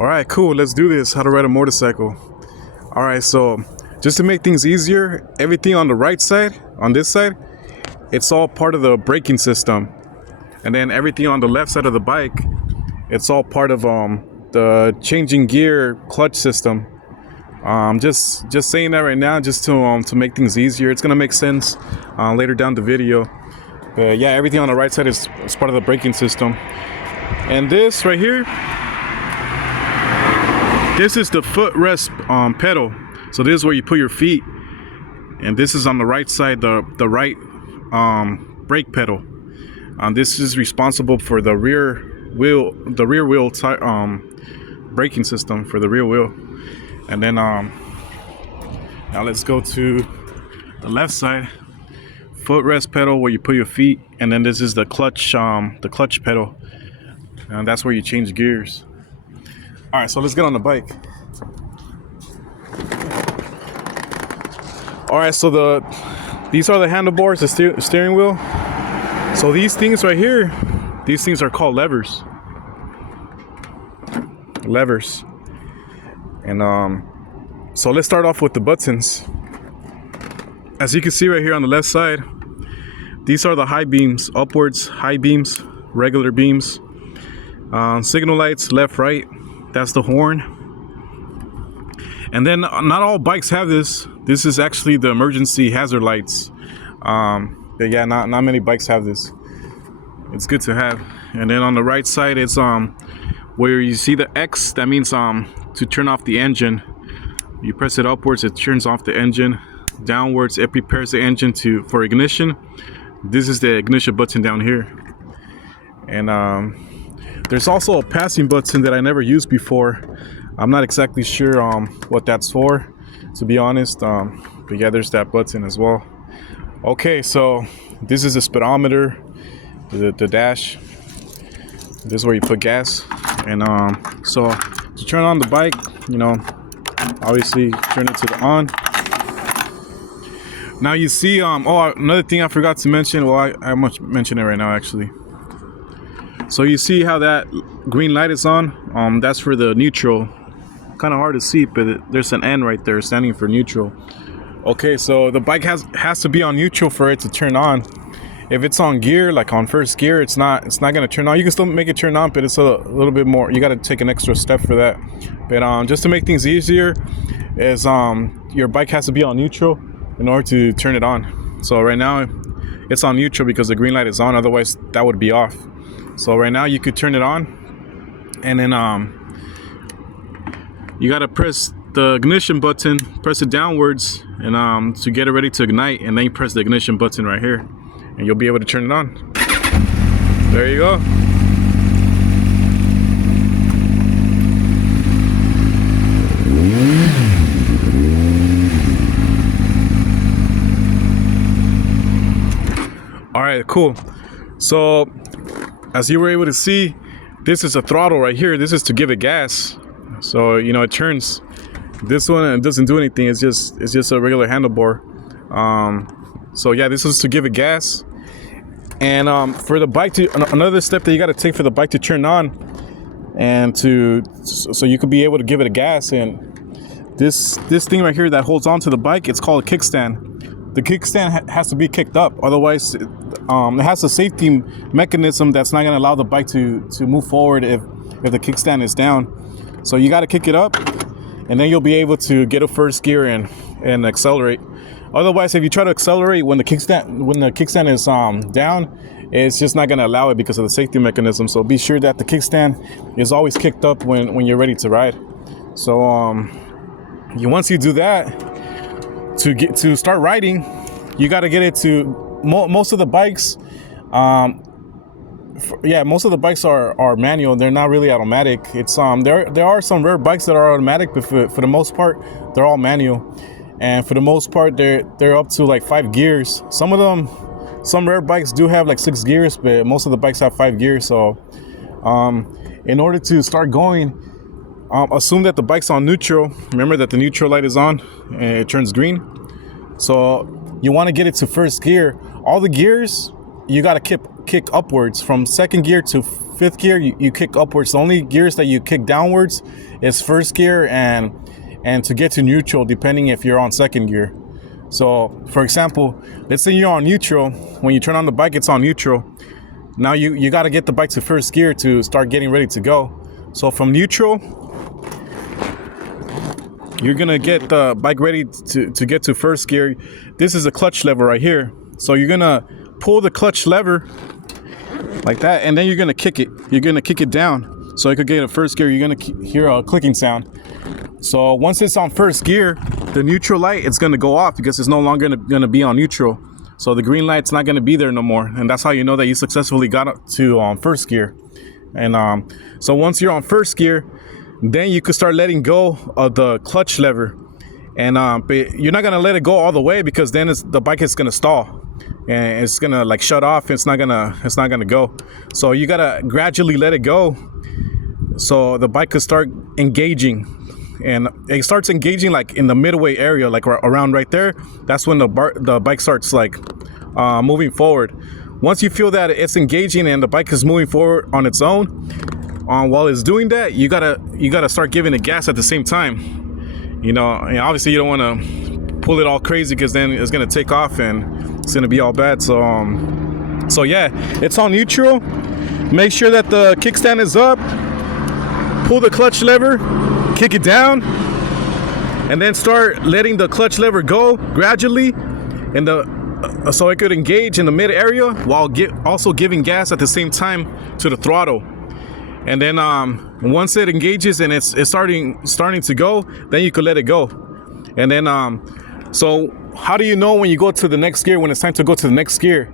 All right, cool. Let's do this. How to ride a motorcycle. All right, so just to make things easier, everything on the right side, on this side, it's all part of the braking system. And then everything on the left side of the bike, it's all part of the changing gear clutch system. Just saying that right now, just to make things easier. It's gonna make sense later down the video. But yeah, everything on the right side is part of the braking system. And this right here, this is the footrest pedal. So this is where you put your feet, and this is on the right side, the right brake pedal. This is responsible for the rear wheel braking system for the rear wheel. And then now let's go to the left side, footrest pedal where you put your feet, and then this is the clutch pedal, and that's where you change gears. All right, so let's get on the bike. All right, so these are the handlebars, the steering wheel. So these things right here, these things are called levers. And so let's start off with the buttons. As you can see right here on the left side, these are the high beams, upwards, high beams, regular beams, signal lights, left, right. That's the horn. And then not all bikes have this. This is actually the emergency hazard lights. But yeah, not many bikes have this. It's good to have. And then on the right side, it's where you see the X. That means to turn off the engine. You press it upwards, it turns off the engine. Downwards, it prepares the engine for ignition. This is the ignition button down here. And there's also a passing button that I never used before. I'm not exactly sure what that's for, to be honest. But yeah, there's that button as well. Okay, so this is the speedometer, the dash. This is where you put gas. And so to turn on the bike, obviously turn it to the on. Now you see, another thing I forgot to mention. Well, I must mention it right now, actually. So you see how that green light is on? That's for the neutral. Kind of hard to see, but there's an N right there standing for neutral. Okay, so the bike has to be on neutral for it to turn on. If it's on gear, like on first gear, it's not gonna turn on. You can still make it turn on, but it's a little bit more. You got to take an extra step for that. But just to make things easier, is your bike has to be on neutral in order to turn it on. So right now, it's on neutral because the green light is on. Otherwise, that would be off. So right now, you could turn it on, and then you got to press the ignition button, press it downwards, and to get it ready to ignite, and then you press the ignition button right here, and you'll be able to turn it on. There you go. All right, cool. So as you were able to see, this is a throttle right here. This is to give it gas. So it turns. This one, it doesn't do anything. It's just a regular handlebar. So yeah, this is to give it gas. And for the bike to, another step that you got to take for the bike to turn on, and so you could be able to give it a gas. And this thing right here that holds on to the bike, it's called a kickstand. The kickstand has to be kicked up, otherwise it has a safety mechanism that's not going to allow the bike to move forward if the kickstand is down. So you got to kick it up, and then you'll be able to get a first gear and accelerate. Otherwise, if you try to accelerate when the kickstand is down, it's just not going to allow it because of the safety mechanism. So be sure that the kickstand is always kicked up when you're ready to ride. So once you do that, to start riding, you got to get it to most of the bikes. Most of the bikes are manual. They're not really automatic. It's there are some rare bikes that are automatic, but for the most part, they're all manual. And for the most part, they're up to like 5 gears. Some rare bikes do have like 6 gears, but most of the bikes have 5 gears. So in order to start going, assume that the bike's on neutral. Remember that the neutral light is on and it turns green. So you want to get it to first gear. All the gears, you got to kick upwards from second gear to fifth gear, you kick upwards. The only gears that you kick downwards is first gear and to get to neutral, depending if you're on second gear. So, for example, let's say you're on neutral. When you turn on the bike, it's on neutral. Now you got to get the bike to first gear to start getting ready to go. So from neutral, you're going to get the bike ready to get to first gear. This is a clutch lever right here. So you're going to pull the clutch lever like that, and then you're going to kick it. You're going to kick it down. So it could get a first gear. You're going to hear a clicking sound. So once it's on first gear, the neutral light, it's going to go off because it's no longer going to be on neutral. So the green light's not going to be there no more. And that's how you know that you successfully got up to first gear. And so once you're on first gear, then you could start letting go of the clutch lever. And but you're not going to let it go all the way, because then the bike is going to stall. And it's going to like shut off. It's not going to go. So you got to gradually let it go, so the bike could start engaging. And it starts engaging like in the midway area, like around right there. That's when the bike starts like moving forward. Once you feel that it's engaging and the bike is moving forward on its own, while it's doing that, you gotta start giving it gas at the same time. You know, and obviously you don't want to pull it all crazy, because then it's gonna take off and it's gonna be all bad. So yeah, it's on neutral. Make sure that the kickstand is up. Pull the clutch lever, kick it down, and then start letting the clutch lever go gradually, so it could engage in the mid area while also giving gas at the same time to the throttle. And then once it engages and it's starting to go, then you could let it go. And then so how do you know when you go to the next gear, when it's time to go to the next gear?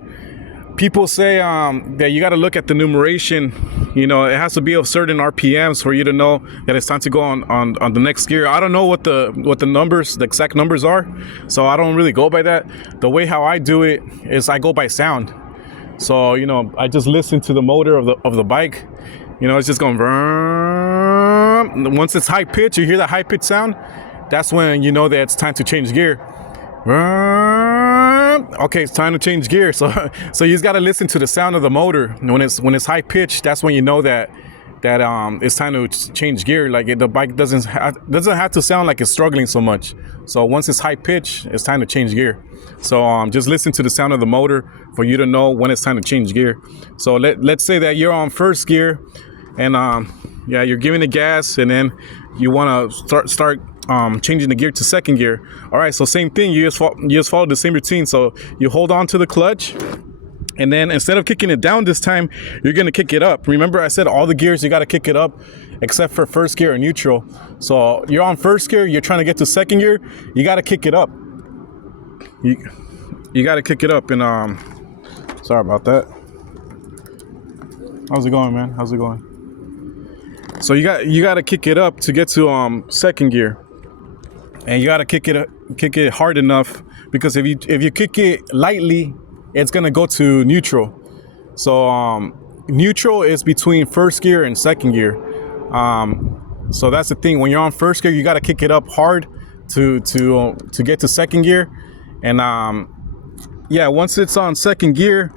People say that you got to look at the numeration. You know, it has to be of certain RPMs for you to know that it's time to go on the next gear. I don't know what the numbers, the exact numbers are, so I don't really go by that. The way how I do it is I go by sound. So, you know, I just listen to the motor of the bike. You know, it's just going vroom. Once it's high pitch, you hear that high pitch sound. That's when you know that it's time to change gear. Okay, it's time to change gear. So you just gotta listen to the sound of the motor. When it's high pitched, that's when you know that it's time to change gear. Like the bike doesn't have to sound like it's struggling so much. So once it's high pitch, it's time to change gear. So just listen to the sound of the motor for you to know when it's time to change gear. So let's say that you're on first gear, and yeah, you're giving it gas, and then you want to start changing the gear to second gear. All right, so same thing. You just follow the same routine. So you hold on to the clutch, and then instead of kicking it down this time, you're gonna kick it up. Remember, I said all the gears you gotta kick it up, except for first gear and neutral. So you're on first gear, you're trying to get to second gear, you gotta kick it up. You gotta kick it up. And sorry about that. How's it going, man? How's it going? So you got to kick it up to get to second gear, and you got to kick it hard enough, because if you kick it lightly, it's gonna go to neutral. So neutral is between first gear and second gear. So that's the thing. When you're on first gear, you got to kick it up hard to get to second gear. And yeah, once it's on second gear,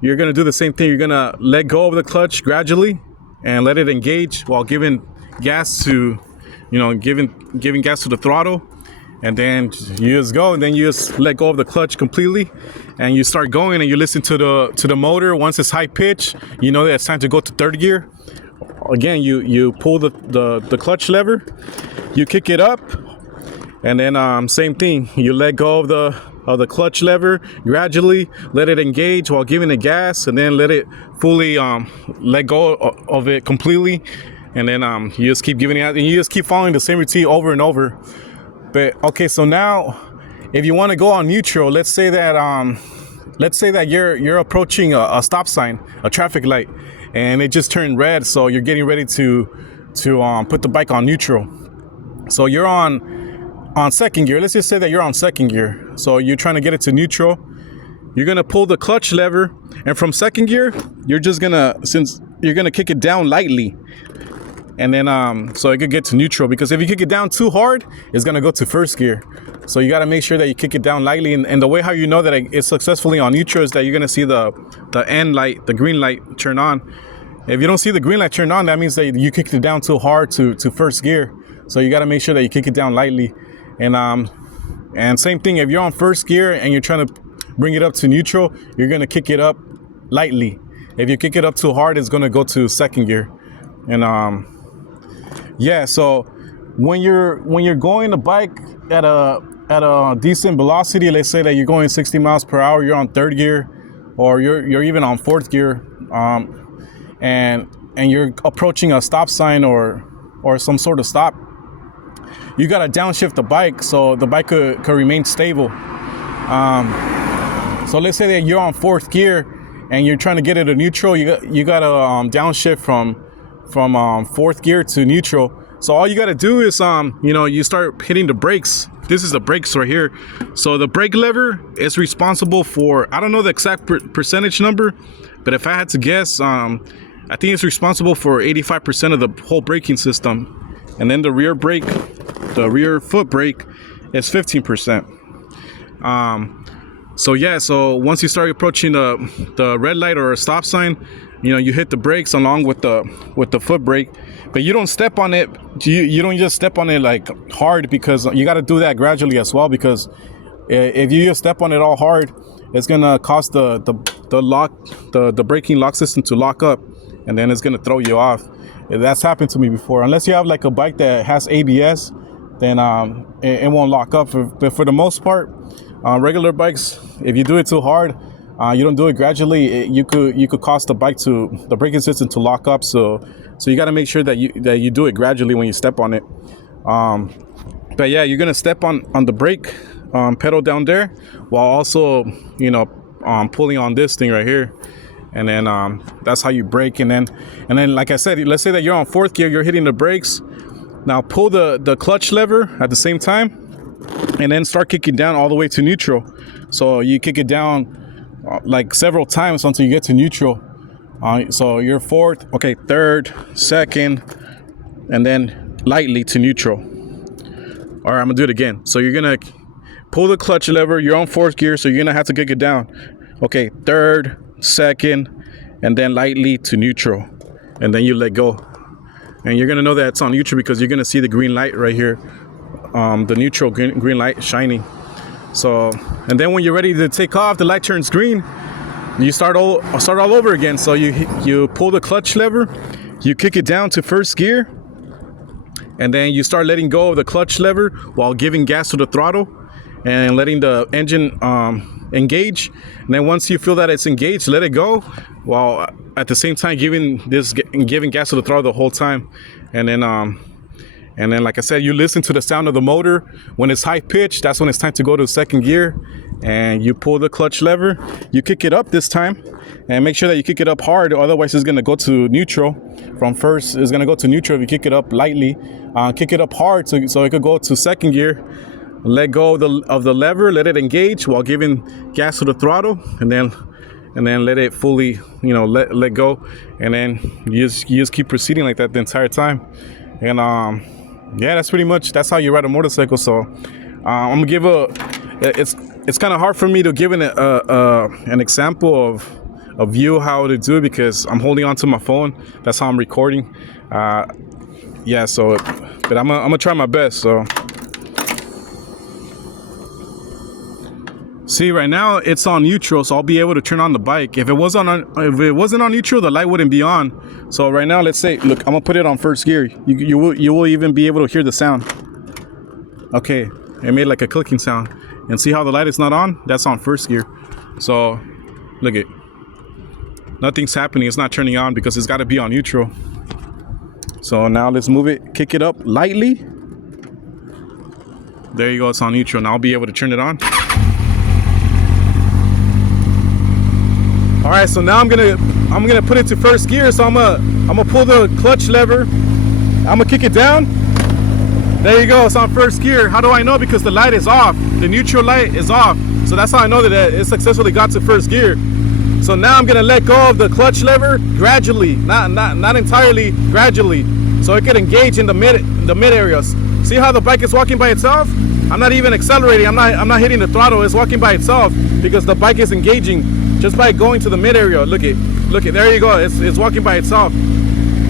you're gonna do the same thing. You're gonna let go of the clutch gradually and let it engage while giving gas to, giving gas to the throttle. And then you just go, and then you just let go of the clutch completely, and you start going, and you listen to the motor. Once it's high pitch, you know that it's time to go to third gear. Again, you pull the clutch lever, you kick it up, and then same thing. You let go of the clutch lever gradually, let it engage while giving it gas, and then let it fully let go of it completely. And then you just keep giving it out, and you just keep following the same routine over and over. But okay, so now if you want to go on neutral, let's say that you're approaching a stop sign, a traffic light, and it just turned red, so you're getting ready to put the bike on neutral. So you're on second gear. Let's just say that you're on second gear. So you're trying to get it to neutral. You're gonna pull the clutch lever, and from second gear, you're gonna kick it down lightly. And then so it could get to neutral, because if you kick it down too hard, it's gonna go to first gear. So you gotta make sure that you kick it down lightly. And the way how you know that it's successfully on neutral is that you're gonna see the end light, the green light, turn on. If you don't see the green light turned on, that means that you kicked it down too hard to first gear. So you got to make sure that you kick it down lightly. And same thing, if you're on first gear and you're trying to bring it up to neutral, you're going to kick it up lightly. If you kick it up too hard, it's going to go to second gear. And yeah, so when you're going the bike at a decent velocity, let's say that you're going 60 miles per hour, you're on third gear, or you're even on fourth gear, and you're approaching a stop sign or some sort of stop, you gotta downshift the bike so the bike could remain stable. So let's say that you're on fourth gear and you're trying to get it to neutral, you gotta downshift from fourth gear to neutral. So all you gotta do is you start hitting the brakes. This is the brakes right here. So the brake lever is responsible for, I don't know the exact percentage number, but if I had to guess, I think it's responsible for 85% of the whole braking system. And then the rear brake, the rear foot brake, is 15%. So yeah, so once you start approaching the red light or a stop sign, you hit the brakes along with the foot brake, but you don't step on it. You don't just step on it like hard, because you got to do that gradually as well, because if you just step on it all hard, it's gonna cause the braking lock system to lock up, and then it's gonna throw you off. That's happened to me before. Unless you have like a bike that has ABS, then it won't lock up. But for the most part, regular bikes, if you do it too hard, you don't do it gradually, you could cause the braking system to lock up. So you got to make sure that you do it gradually when you step on it. But yeah, you're gonna step on the brake pedal down there, while also pulling on this thing right here. And then that's how you brake. And then like I said, let's say that you're on fourth gear, you're hitting the brakes. Now pull the clutch lever at the same time, and then start kicking down all the way to neutral. So you kick it down like several times until you get to neutral. So you're fourth, okay, third, second, and then lightly to neutral. All right, I'm gonna do it again. So you're gonna pull the clutch lever, you're on fourth gear, so you're gonna have to kick it down. Okay, third, second, and then lightly to neutral, and then you let go. And you're gonna know that it's on neutral because you're gonna see the green light right here, the neutral green light shining. So, and then when you're ready to take off, the light turns green, you start all over again. So you pull the clutch lever, you kick it down to first gear, and then you start letting go of the clutch lever while giving gas to the throttle and letting the engine engage. And then once you feel that it's engaged, let it go, while at the same time giving gas to the throttle the whole time. And then like I said, you listen to the sound of the motor. When it's high pitched, that's when it's time to go to second gear, and you pull the clutch lever, you kick it up this time, and make sure that you kick it up hard, otherwise it's going to go to neutral. From first, it's going to go to neutral. If you kick it up lightly, kick it up hard so it could go to second gear. Let go of the lever, let it engage while giving gas to the throttle, and then let it fully, let go, and then you just keep proceeding like that the entire time. And yeah, that's how you ride a motorcycle. So I'm gonna give it's kind of hard for me to give an example of how to do it, because I'm holding onto my phone. That's how I'm recording. Yeah, so but I'm gonna try my best. So see, right now it's on neutral, so I'll be able to turn on the bike. If it wasn't on neutral, the light wouldn't be on. So right now, let's say, look, I'm gonna put it on first gear. You will even be able to hear the sound. Okay, it made like a clicking sound. And see how the light is not on? That's on first gear. So look it, nothing's happening. It's not turning on because it's got to be on neutral. So now let's move it, kick it up lightly. There you go, it's on neutral. Now I'll be able to turn it on. All right, so now I'm gonna put it to first gear. So I'm gonna pull the clutch lever. I'm gonna kick it down. There you go, it's on first gear. How do I know? Because the light is off. The neutral light is off. So that's how I know that it successfully got to first gear. So now I'm gonna let go of the clutch lever gradually, not entirely, gradually, so it could engage in the mid areas. See how the bike is walking by itself? I'm not even accelerating. I'm not hitting the throttle. It's walking by itself because the bike is engaging just by going to the mid area. Look it, there you go. It's walking by itself.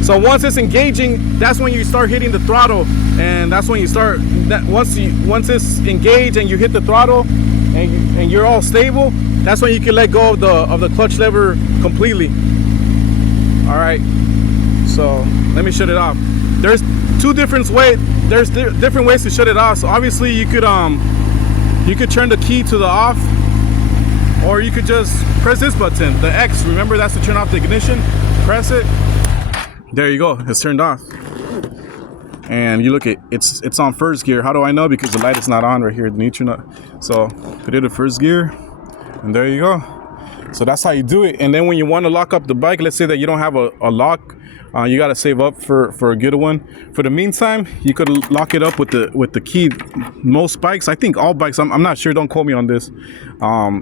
So once it's engaging, that's when you start hitting the throttle, and that's when you start. Once it's engaged and you hit the throttle, and you're all stable, that's when you can let go of the clutch lever completely. All right. So let me shut it off. There's different ways to shut it off. So obviously you could turn the key to the off, or you could just press this button, the X. Remember, that's to turn off the ignition. Press it. There you go. It's turned off. And you look at it's on first gear. How do I know? Because the light is not on right here, the neutral nut. So put it in first gear, and there you go. So that's how you do it. And then when you want to lock up the bike, let's say that you don't have a lock, you got to save up for a good one. For the meantime, you could lock it up with the key. Most bikes, I think all bikes, I'm not sure, don't quote me on this,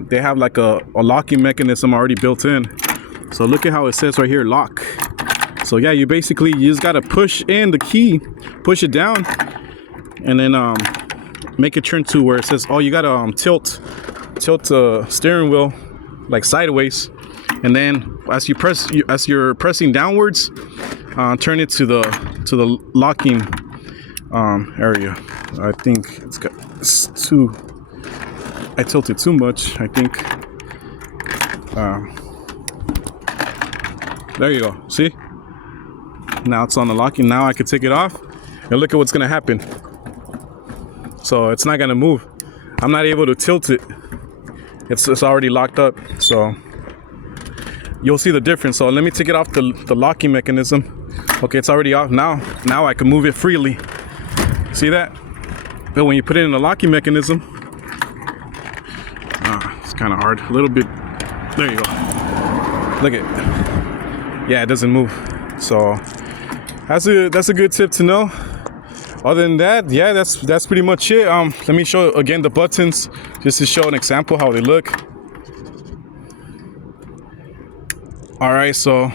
they have like a locking mechanism already built in. So look at how it says right here, lock. So yeah, you just got to push in the key, push it down, and then make it turn to where it says, oh, you got to tilt the steering wheel like sideways, and then as you're pressing downwards, turn it to the locking area. I think I tilted too much, I think. There you go. See, now it's on the locking. Now I can take it off, and look at what's gonna happen. So it's not gonna move. I'm not able to tilt it. It's already locked up, so you'll see the difference. So let me take it off the locking mechanism. Okay, it's already off now. Now I can move it freely. See that? But when you put it in the locking mechanism, it's kind of hard. A little bit. There you go. Look at. Yeah, it doesn't move. So that's a good tip to know. Other than that, yeah, that's pretty much it. Let me show again the buttons just to show an example how they look. All right, so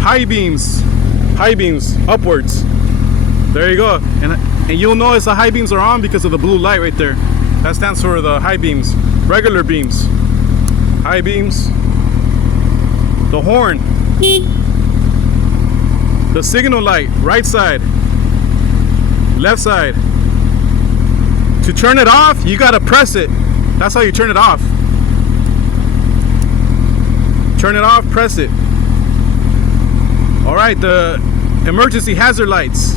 high beams upwards. There you go. And you'll notice the high beams are on because of the blue light right there. That stands for the high beams. Regular beams, high beams, the horn, the signal light, right side, left side. To turn it off, you gotta press it. That's how you turn it off. Turn it off, press it. All right, the emergency hazard lights.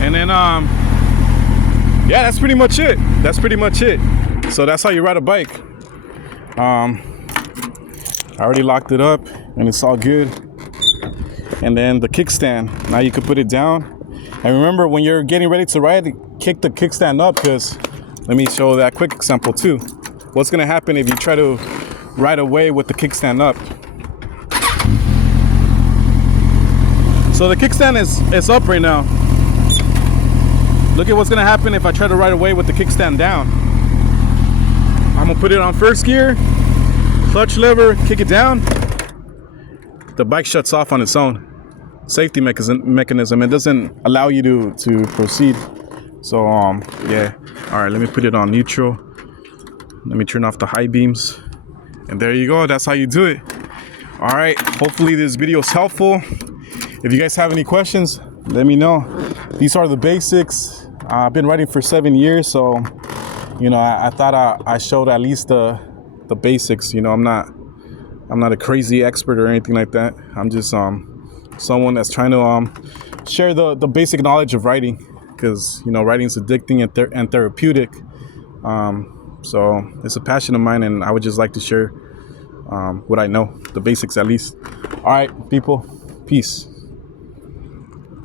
And then, yeah, that's pretty much it. So that's how you ride a bike. I already locked it up and it's all good. And then the kickstand, now you can put it down. And remember, when you're getting ready to ride, kick the kickstand up, because let me show that quick example too. What's gonna happen if you try to ride away with the kickstand up? So the kickstand is up right now. Look at what's gonna happen if I try to ride away with the kickstand down. I'm gonna put it on first gear, clutch lever, kick it down. The bike shuts off on its own. Safety mechanism. It doesn't allow you to proceed. So yeah. All right, let me put it on neutral. Let me turn off the high beams. And there you go. That's how you do it. All right. Hopefully this video is helpful. If you guys have any questions, let me know. These are the basics. I've been riding for 7 years, so you know, I thought I showed at least the basics. You know, I'm not a crazy expert or anything like that. I'm just someone that's trying to share the basic knowledge of riding, because you know, riding is addicting and therapeutic. So it's a passion of mine, and I would just like to share what I know, the basics at least. All right, people, peace.